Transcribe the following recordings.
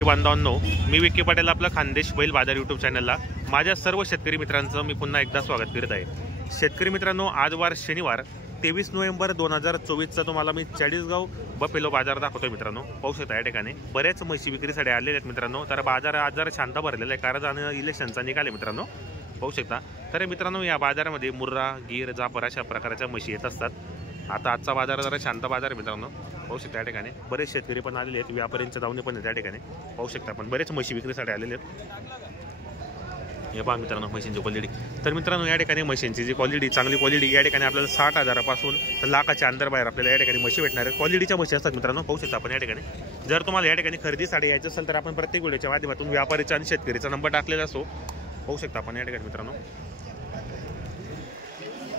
बांधवांनो, मी विक्की पटेल आपला खानदेश बैल बाजार यूट्यूब चॅनलला माझ्या सर्व शेतकरी मित्रांचं मी पुन्हा एकदा स्वागत करत आहे। शेतकरी मित्रांनो, आज वार शनिवार 23 नोव्हेंबर 2024 तुम्हाला मी चाळीसगाव बफेलो बाजार दाखवतोय। मित्रांनो, पाहू शकता या ठिकाणी बरेच म्हशी विक्रीसाठी आलेले आहेत। मित्रांनो, तर बाजार आज जरा शांत भरलेला आहे, कारण इलेक्शनचा निकाल आहे। मित्रांनो, पाहू शकता। तर मित्रांनो, या बाजारामध्ये मुर्रा, गीर, जाफर अशा प्रकारच्या म्हशी येत असतात। आता आजचा बाजार जरा शांत बाजार आहे। मित्रांनो, पाहू शकता या ठिकाणी बरेच शेतकरी पण आलेले आहेत, व्यापाऱ्यांच्या दावणे पण आहेत त्या ठिकाणी। पाहू शकता आपण बरेच म्हशी विक्रीसाठी आलेले आहेत। हे पहा मित्रांनो, म्हशींची क्वालिटी। तर मित्रांनो, या ठिकाणी म्हशींची जी क्वालिटी, चांगली क्वालिटी या ठिकाणी आपल्याला 60,000पासून तर लाखाच्या अंदर बाहेर आपल्याला या ठिकाणी म्हशी भेटणार आहेत। क्वालिटीच्या म्हशी असतात मित्रांनो, पाहू शकता आपण या ठिकाणी। जर तुम्हाला या ठिकाणी खरेदीसाठी यायचं असेल तर आपण प्रत्येक व्हिडिओच्या माध्यमातून व्यापारीचा आणि शेतकरीचा नंबर टाकलेला असतो। पाहू शकता आपण या ठिकाणी मित्रांनो,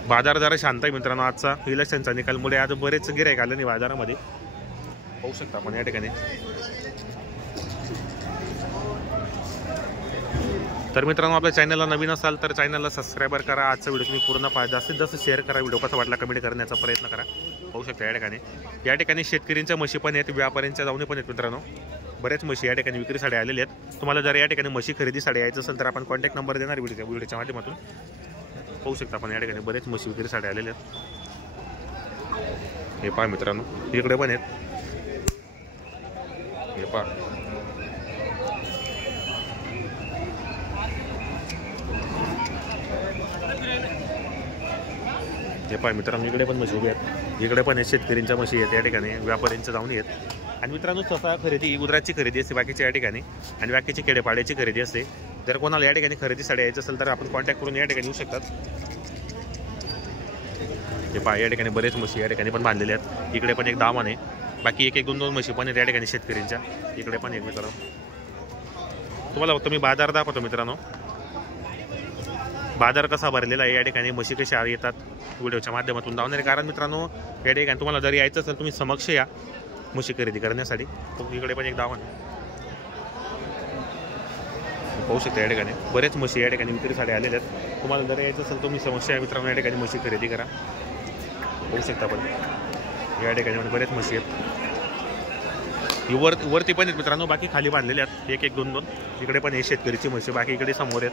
बाजार जरा शांत आहे मित्रांनो। आजचा इलेक्शनचा निकालमुळे आज बरेच गिराईक आले नाही बाजारामध्ये। पाहू शकता आपण या ठिकाणी। तर मित्रांनो, आपल्या चॅनलला नवीन असाल तर चॅनलला सबस्क्राइबर करा। आजचा व्हिडिओ तुम्ही पूर्ण पहा, जास्तीत जास्त शेअर करा, व्हिडिओ कसा वाटला कमेंट करण्याचा प्रयत्न करा। पाहू शकता या ठिकाणी शेतकऱ्यांच्या म्हशी पण आहेत, व्यापाऱ्यांच्या दावणे पण आहेत मित्रांनो। बरेच म्हशी या ठिकाणी विक्रीसाठी आलेले आहेत। तुम्हाला जर या ठिकाणी म्हशी खरेदीसाठी यायचं असेल तर आपण कॉन्टॅक्ट नंबर देणार व्हिडिओच्या माध्यमातून। पाहू शकता आपण या ठिकाणी बरेच म्हशी विक्रीसाठी आलेले आहेत। हे पहा मित्रांनो, इकडे पण आहेत, हे पहा। हे पहा मित्रांनो, इकडे पण म्हशी आहेत, इकडे पण आहेत शेतकऱ्यांच्या म्हशी आहेत, या ठिकाणी व्यापाऱ्यांच्या दावणी आहेत। आणि मित्रांनो, स्वतः खरेदी गुजरातची खरेदी असते बाकीच्या या ठिकाणी, आणि बाकीची खेडेपाड्याची खरेदी असते। जर कोणाला या ठिकाणी खरेदीसाठी यायचं असेल तर आपण कॉन्टॅक्ट करून या ठिकाणी येऊ शकतात। हे पहा या ठिकाणी बरेच म्हशी या ठिकाणी पण बांधलेले आहेत। इकडे पण एक दामन आहे, बाकी एक दोन म्हशी पण आहेत या ठिकाणी शेतकऱ्यांच्या। इकडे पण एक मित्रांनो, तुम्हाला फक्त मी बाजार दाखवतो मित्रांनो, बाजार कसा भरलेला आहे, या ठिकाणी म्हशी कशा येतात व्हिडिओच्या माध्यमातून दावणार। कारण मित्रांनो, या ठिकाणी तुम्हाला जर यायचं असेल तुम्ही समक्ष या म्हशी खरेदी करण्यासाठी। इकडे पण एक दामन पाहू शकता, या ठिकाणी बरेच म्हशी या ठिकाणी विक्रीसाठी आलेल्या आहेत। तुम्हाला जर यायचं असेल तुम्ही समस्या मित्रांनो या ठिकाणी म्हशी खरेदी करा। पाहू शकता आपण या ठिकाणी बरेच म्हशी आहेत, वरती पण आहेत मित्रांनो, बाकी खाली बांधलेले आहेत एक दोन। इकडे पण हे शेतकरीची म्हशी, बाकी इकडे समोर आहेत।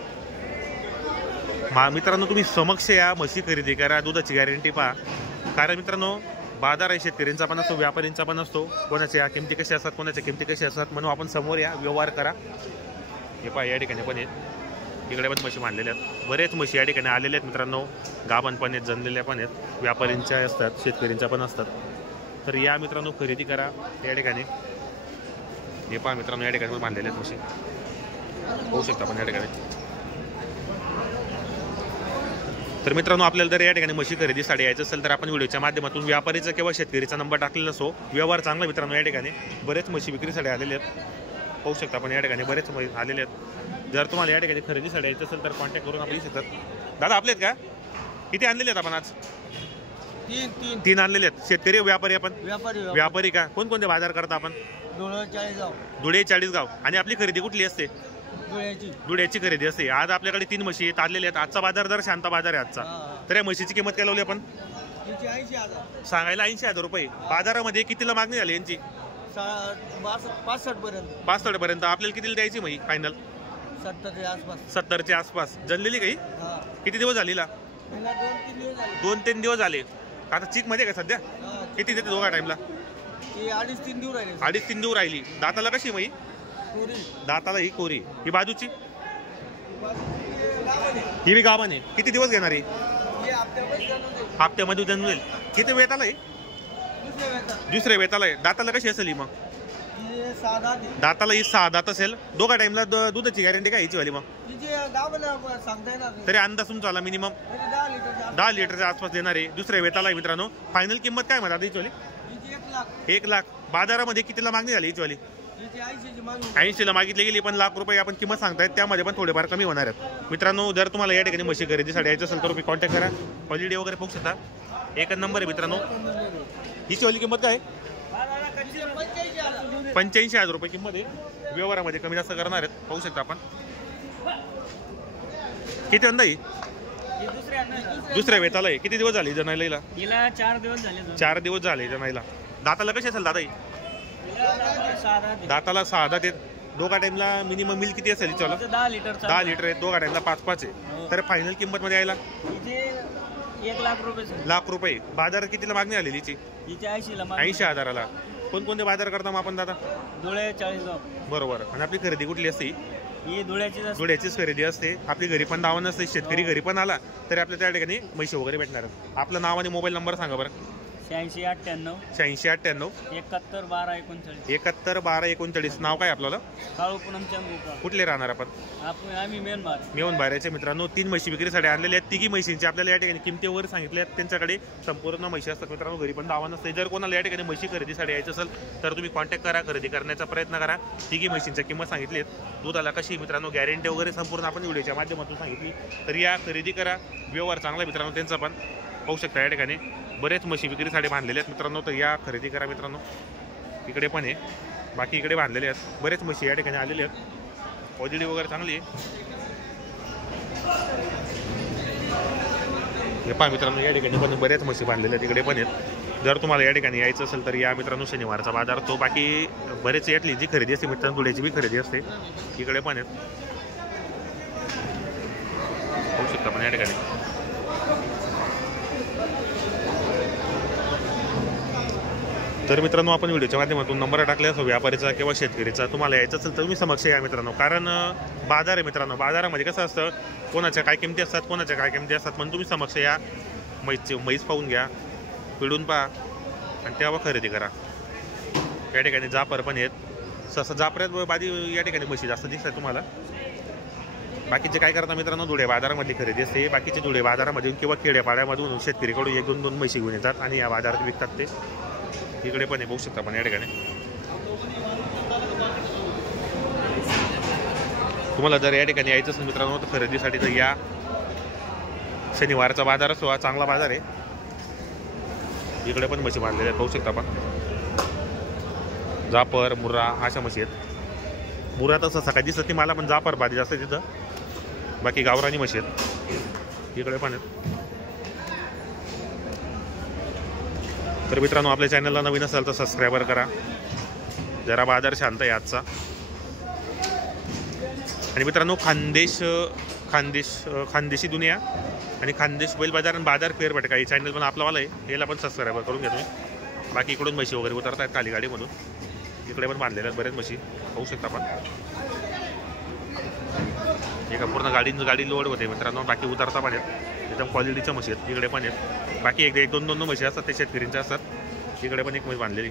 मित्रांनो, तुम्ही समक्ष या म्हशी खरेदी करा, दुधाची गॅरंटी पहा। कारण मित्रांनो, बाजार आहे शेतकऱ्यांचा पण असतो, व्यापाऱ्यांचा पण असतो। कोणाच्या किमती कशा असतात, कोणाच्या किमती कशा असतात, म्हणून आपण समोर या व्यवहार करा। हे पहा या ठिकाणी पण आहेत, इकडे पण म्हशी बांधलेल्या आहेत। बरेच म्हशी या ठिकाणी आलेल्या आहेत मित्रांनो, गाभण पण आहेत, जनलेल्या पण आहेत, व्यापाऱ्यांच्या असतात, शेतकऱ्यांच्या पण असतात। तर या मित्रांनो, खरेदी करा या ठिकाणी। हे पहा मित्रांनो, या ठिकाणी पण बांधलेल्या आहेत म्हशी, होऊ शकता पण या ठिकाणी। तर मित्रांनो, आपल्याला जर या ठिकाणी म्हशी खरेदीसाठी यायचं असेल तर आपण व्हिडिओच्या माध्यमातून व्यापारीचा किंवा शेतकरीचा नंबर टाकलेला असो। व्यवहार चांगला मित्रांनो, या ठिकाणी बरेच म्हशी विक्रीसाठी आलेले आहेत। पाहू शकता आपण या ठिकाणी बरेच आलेले आहेत। जर तुम्हाला या ठिकाणी खरेदीसाठी यायचं असेल तर कॉन्टॅक्ट करून आपण येऊ शकतात। दादा, आपले आहेत का? किती आणलेले आहेत आपण आज? तीन आणलेले आहेत। शेतकरी व्यापारी आपण? व्यापारी का? कोणकोणते बाजार करता आपण? धुळे, चाळीसगाव। आणि आपली खरेदी कुठली असते? धुळ्याची खरेदी असते। आज आपल्याकडे 3 म्हशी आलेले आहेत। आजचा बाजार जर शांत बाजार आहे आजचा। तर या म्हशीची किंमत काय लावली आपण? सांगायला 80,000 रुपये। बाजारामध्ये कितीला मागणी झाली यांची? 65 पर्यंत। आपल्याला कितीला द्यायची म्हशी फायनल? 70च्या आसपास। जनलेली काही किती दिवस झालेला? 2-3 दिवस झाले। आता चीक मध्ये का सध्या? किती देते दोघा टाइमला? 2.5-3 दिवस राहिली। दाताला कशी म्हशी? दाताला ही कोरी। ही बाजूची ही बी गाभण आहे। किती दिवस घेणार आहे? हप्त्यामध्ये जन्मेल। किती वेताला आहे? दुसऱ्या वेताला आहे। दाताला कशी असेल ही मग? दाताला ही 6 दात असेल। दोघा टाइमला दुधाची गॅरंटी काय याची वाली मग? तरी अंदाज तुमचा आला मिनिमम 10 लिटरच्या आसपास देणार आहे। दुसऱ्या वेताला आहे मित्रांनो। फायनल किंमत काय म्हणतात याची वाली? 1 लाख। बाजारामध्ये कितीला मागणी झाली याची वाली? 80ला मागितली गेली, पण लाख रुपये आपण किंमत सांगतायत, त्यामध्ये पण थोडेफार कमी होणार आहेत मित्रांनो। जर तुम्हाला या ठिकाणी म्हशी खरेदीसाठी यायचं असेल तर तुम्ही कॉन्टॅक्ट करा। क्वालिटी वगैरे पाहू शकता, एक नंबर आहे मित्रांनो। हिची वाली किंमत काय? 85,000 रुपये किंमत आहे। व्यवहारामध्ये कमी जास्त करणार आहेत, पाहू शकता आपण। किती अंदा ही? दुसऱ्या वेताला आहे। किती दिवस झाले जनायला? 4 दिवस झाले जनायला। दाताला कशी असेल दादा ही? दाताला 6 दात आहेत। दोघा टाइमला मिनिमम मिल किती असेल चला? 10 लिटर. 10 लिटर आहे. दोघा टाइमला 5-5 आहे. तर फायनल किंमत मध्ये यायला हिचे 1 लाख रुपये. लाख रुपये. बाजार कितीला मागणी आलेली हिची? हिचे 80 ला. 80,000ला. कोणकोणते बाजार करता मग आपण दादा? धुळे 40. बरोबर. आणि आपली खरेदी कुठली असते? ही धुळ्याचीच खरेदी असते. आपली घरी पण दावा नसते. शेतकरी घरी पण आला तरी आपल्या त्या ठिकाणी म्हशी वगैरे भेटणार. आपलं नाव आणि मोबाईल नंबर सांगा बरं. 8698 8698 71 12 39. 71 12 39. नाव काय आपल्याला? काळू पूनम चंद्रपूर. कुठले राहणार आपण? आम्ही मेहून बाहेरचे मित्रांनो. 3 म्हशी विक्रीसाठी आणलेले आहेत. तिघी म्हशींची आपल्याला या ठिकाणी किमती वगैरे सांगितल्या आहेत. त्यांच्याकडे संपूर्ण म्हशी असतात मित्रांनो. घरी पण दावा नसते. जर कोणाला या ठिकाणी म्हशी खरेदीसाठी यायचं असेल तर तुम्ही कॉन्टॅक्ट करा. खरेदी करण्याचा प्रयत्न करा. तिघी म्हशींची किंमत सांगितली आहे. दुधाला कशी मित्रांनो गॅरंटी वगैरे संपूर्ण आपण व्हिडिओच्या माध्यमातून सांगितली. तर या खरेदी करा. व्यवहार चांगला मित्रांनो त्यांचा पण. पाहू शकता या ठिकाणी बरेच म्हशी विक्रीसाठी बांधलेले आहेत मित्रांनो. तर या खरेदी करा मित्रांनो. इकडे पण आहे. बाकी इकडे बांधलेले आहेत. बरेच म्हशी या ठिकाणी आलेले आहेत. क्वालिटी वगैरे चांगली आहे. हे पहा मित्रांनो या ठिकाणी पण बरेच म्हशी बांधलेल्या आहेत. इकडे पण आहेत. जर तुम्हाला या ठिकाणी यायचं असेल तर या मित्रांनो. शनिवारचा बाजार तो. बाकी बरेच यातली जी खरेदी असते मित्रांनो धुळ्याची बी खरेदी असते. इकडे पण आहेत. पाहू शकता पण या ठिकाणी. तर मित्रांनो आपण व्हिडिओच्या माध्यमातून नंबर टाकले असो व्यापारीचा किंवा शेतकरीचा. तुम्हाला यायचं असेल तर तुम्ही समक्ष या मित्रांनो. कारण बाजार आहे मित्रांनो. बाजारामध्ये कसं असतं कोणाच्या काय किमती असतात कोणाच्या काय किमती असतात. पण तुम्ही समक्ष या. म्हैस पाहून घ्या. पिळून पहा आणि तेव्हा खरेदी करा. या ठिकाणी जापर पण आहेत. ससं जापऱ्यात बाजी या ठिकाणी म्हशी जास्त दिसतात तुम्हाला. बाकीचे काय करता मित्रांनो धुळे बाजारामधली खरेदी असते. बाकीचे धुळे बाजारामधून किंवा खेड्यापाड्यामधून शेतकरीकडून 1-2 म्हशी घेऊन येतात आणि या बाजारात विकतात ते. इकडे पण आहे बघू शकता पण या ठिकाणी. तुम्हाला जर या ठिकाणी यायचं असेल मित्रांनो तर खरेदीसाठी तर या. शनिवारचा बाजार असतो. हा चांगला बाजार आहे. इकडे पण म्हशी बांधलेल्या आहेत. पाहू शकता आपण. जापर मुर्रा अशा म्हशी आहेत. मुर्रा तसं सकाळी दिसत नाही मला पण जापर बाधी जास्त तिथं. बाकी गावरानी म्हशी आहेत. इकडे पण आहेत. तर मित्रांनो आपल्या चॅनलला नवीन असाल तर सबस्क्राईबर करा. जरा बाजार शांत आहे आजचा. आणि मित्रांनो खानदेशी दुनिया आणि खानदेश बैल बाजार आणि बाजार फेर भटका ही चॅनल पण आपलावाला आहे. याला पण सबस्क्राईबर करून घ्या तुम्ही. बाकी इकडून म्हशी वगैरे उतरत आहेत खाली गाडीमधून. इकडे पण बांधलेल्या आहेत बरेच म्हशी. पाहू शकता आपण. एका पूर्ण गाडी लोड होते मित्रांनो. बाकी उतरता पण आहेत. एकदम क्वालिटीच्या म्हशी आहेत. इकडे पण आहेत. बाकी 1-2 म्हशी असतात ते शेतकऱ्यांच्या असतात. इकडे पण एक म्हशी बांधलेली.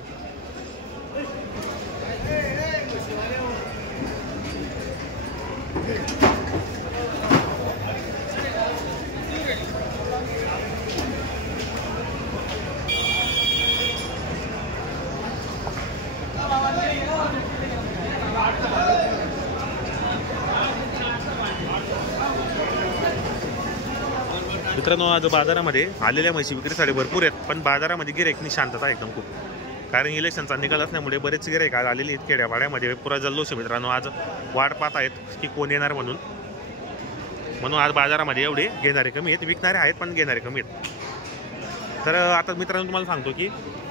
मित्रांनो आज बाजारामध्ये आलेल्या म्हशी विक्रीसाठी भरपूर आहेत. पण बाजारामध्ये गिऱ्हाईकनी शांतता एकदम खूप. कारण इलेक्शनचा निकाल असल्यामुळे बरेच गिऱ्हाईक आज आलेली आहेत. खेड्यापाड्यामध्ये पुरा जल्लोष आहे मित्रांनो. आज वाट पाहत आहेत की कोण येणार म्हणून आज बाजारामध्ये एवढे घेणारे कमी आहेत. विकणारे आहेत पण घेणारे कमी आहेत. तर आता मित्रांनो तुम्हाला सांगतो की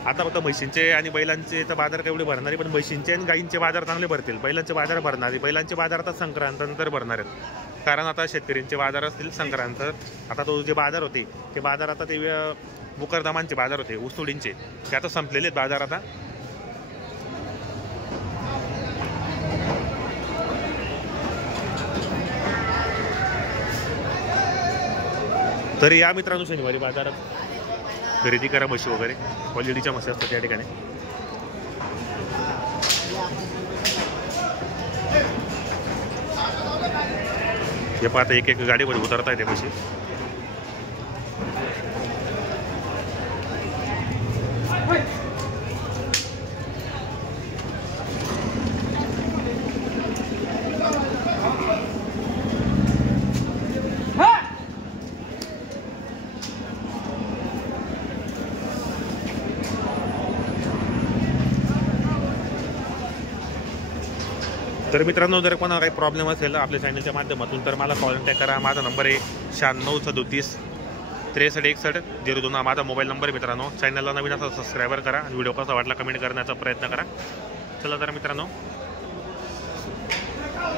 आता फक्त म्हशींचे आणि बैलांचे तर बाजार एवढे भरणारे. पण म्हशींचे आणि गायींचे बाजार चांगले भरतील. बैलांचे बाजार भरणारे. बैलांचे बाजार आता संक्रांतनंतर भरणार आहेत. कारण आता शेतकऱ्यांचे बाजार असतील संक्रांत. आता तो जे बाजार होते ते बाजार आता ते मुकरदमांचे बाजार होते ऊसतोडींचे ते आता संपलेले आहेत बाजार आता. तर या मित्रांनो शनिवारी बाजारात खरेदी करा म्हशी वगैरे. क्वालिटीच्या म्हशी असतात त्या ठिकाणी. हे पाहता एक गाडीमध्ये उतरता येते म्हशी. तर मित्रांनो जर कोणाला काही प्रॉब्लेम असेल आपल्या चॅनलच्या माध्यमातून तर मला कॉन्टॅक्ट करा. माझा नंबर आहे 9637 6361 02. हा माझा मोबाईल नंबर आहे मित्रांनो. चॅनलला नवीन असा सबस्क्राईबर करा आणि व्हिडिओ कसा वाटला कमेंट करण्याचा प्रयत्न करा. चला तर मित्रांनो